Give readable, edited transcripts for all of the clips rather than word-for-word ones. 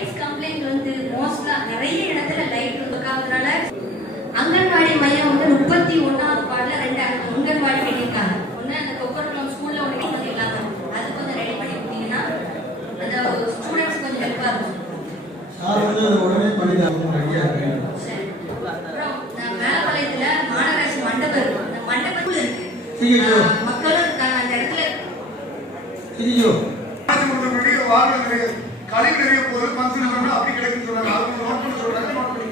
Lights complaint வந்து mostly நிறைய இடத்துல லைட் இருக்காதனால அங்கன்வாடி மையம் வந்து 31வது வார்டுல 2 அங்கன்வாடி கட்டியிருக்காங்க. ஒன்று அந்த கொக்கர்குளம் ஸ்கூல்ல ஒன்று இல்லாம அது கொஞ்சம் ரெடி பண்ணி கொடுத்தீங்கன்னா அந்த ஸ்டூடெண்ட்ஸ் கொஞ்சம் ஹெல்ப்பா இருக்கும். உடனே பண்ணிக்கலாம். அப்புறம் மேலப்பாளையத்துல மாநகராட்சி மண்டபம் இருக்கும். அந்த மண்டபத்துல இருக்கு மக்களும் இருக்காங்க அந்த இடத்துல. கழிவு நிறைய போது மனசு அப்படி கிடைக்கும் சொல்றாங்க. அவங்க நோட் பண்ண சொல்றாங்க. நோட் பண்ணி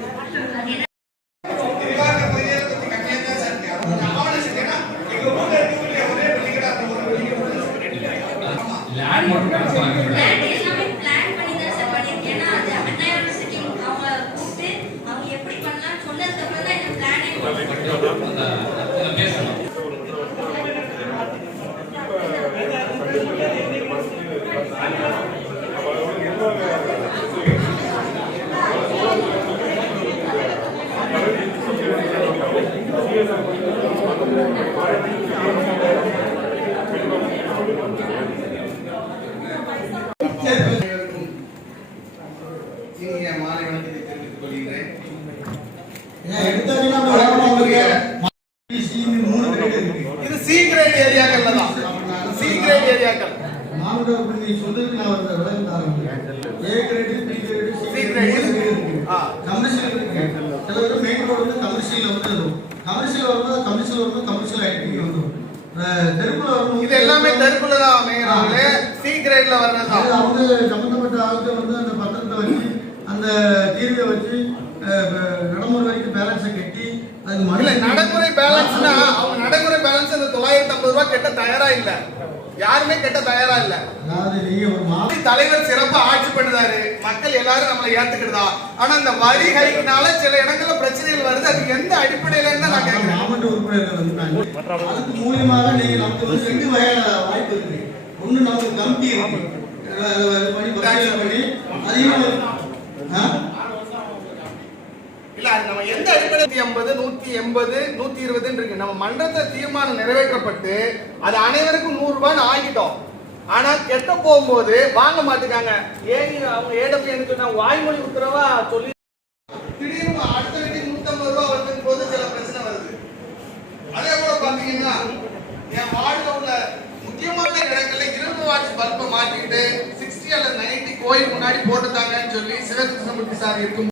மாலை வணக்கத்தை தெரிவித்துக் கொள்கிறேன். இது சி கிரேட் ஏரியாக்கள்ல தான். சி கிரேட் ஏரியாக்கள் மாவட்ட சொல்றதுக்கு நான் ஒரு விளக்கம் தரேன். A grade, B grade, C grade commercial இருக்கு. சில பேர் மெயின் ரோடு வந்து கமர்ஷியல் வந்து கமர்ஷியல் வரும்போது கமர்ஷியல் ஐடி வந்து தெருக்குள்ள வரும். இது எல்லாமே தெருக்குள்ள தான் அமையறாங்களே. சி கிரேட்ல வர்றது அவங்க சம்பந்தப்பட்ட ஆளுங்க வந்து அந்த பத்திரத்தை வச்சு அந்த தீர்வை வச்சு நடைமுறை வரைக்கும் பேலன்ஸை கட்டி அது இல்ல நடைமுறை பேலன்ஸ்னா அவங்க நடைமுறை பேலன்ஸ் அந்த 950 ரூபாய் கட்ட தயாரா இல்ல. யாருமே கட்ட தயாரா இல்ல. தலைவர் சிறப்பா ஆட்சி பண்ணுறாரு. மக்கள் எல்லாரும் நம்மளை ஏத்துக்கிட்டதா. ஆனா அந்த வரி ஹைக்கினால சில இடங்கள்ல பிரச்சனைகள் வருது. அது எந்த அடிப்படையில நான் கேட்கிறேன். மாவட்ட உறுப்பினர்கள் வந்து அதுக்கு மூலியமாக நீங்க நமக்கு 2 வகையான வாய்ப்பு இருக்கு. ஒண்ணு நமக்கு கமிட்டி இருக்கு. பண்ணி அதையும் இல்ல நம்ம எந்த அடிப்படை 150, 180, 120 இருக்கு. நம்ம மன்றத்துல தீர்மானம் நிறைவேற்றப்பட்டு அது அனைவருக்கும் 100 ரூபாய் ஆகிட்டோம். ஆனா கெட்ட போகும்போது வாங்க மாட்டுக்காங்க. ஏன் அவங்க ஏடபிள்யூ எனக்கு நான் வாய்மொழி உத்தரவா சொல்லி திடீர்னு அடுத்த வீட்டுக்கு 150 ரூபாய் வருதுன்னு போது சில பிரச்சனை வருது. அதே போல பாத்தீங்கன்னா என் வார்டுல உள்ள முக்கியமான இடங்கள்ல 20 வாட்ஸ் பல்பை மாட்டிக்கிட்டு 60 அல்லது 90 கோயில் முன்னாடி போட்டுட்டாங்கன்னு சொல்லி சிவகிருஷ்ணமூர்த்தி சார் இருக்கும்.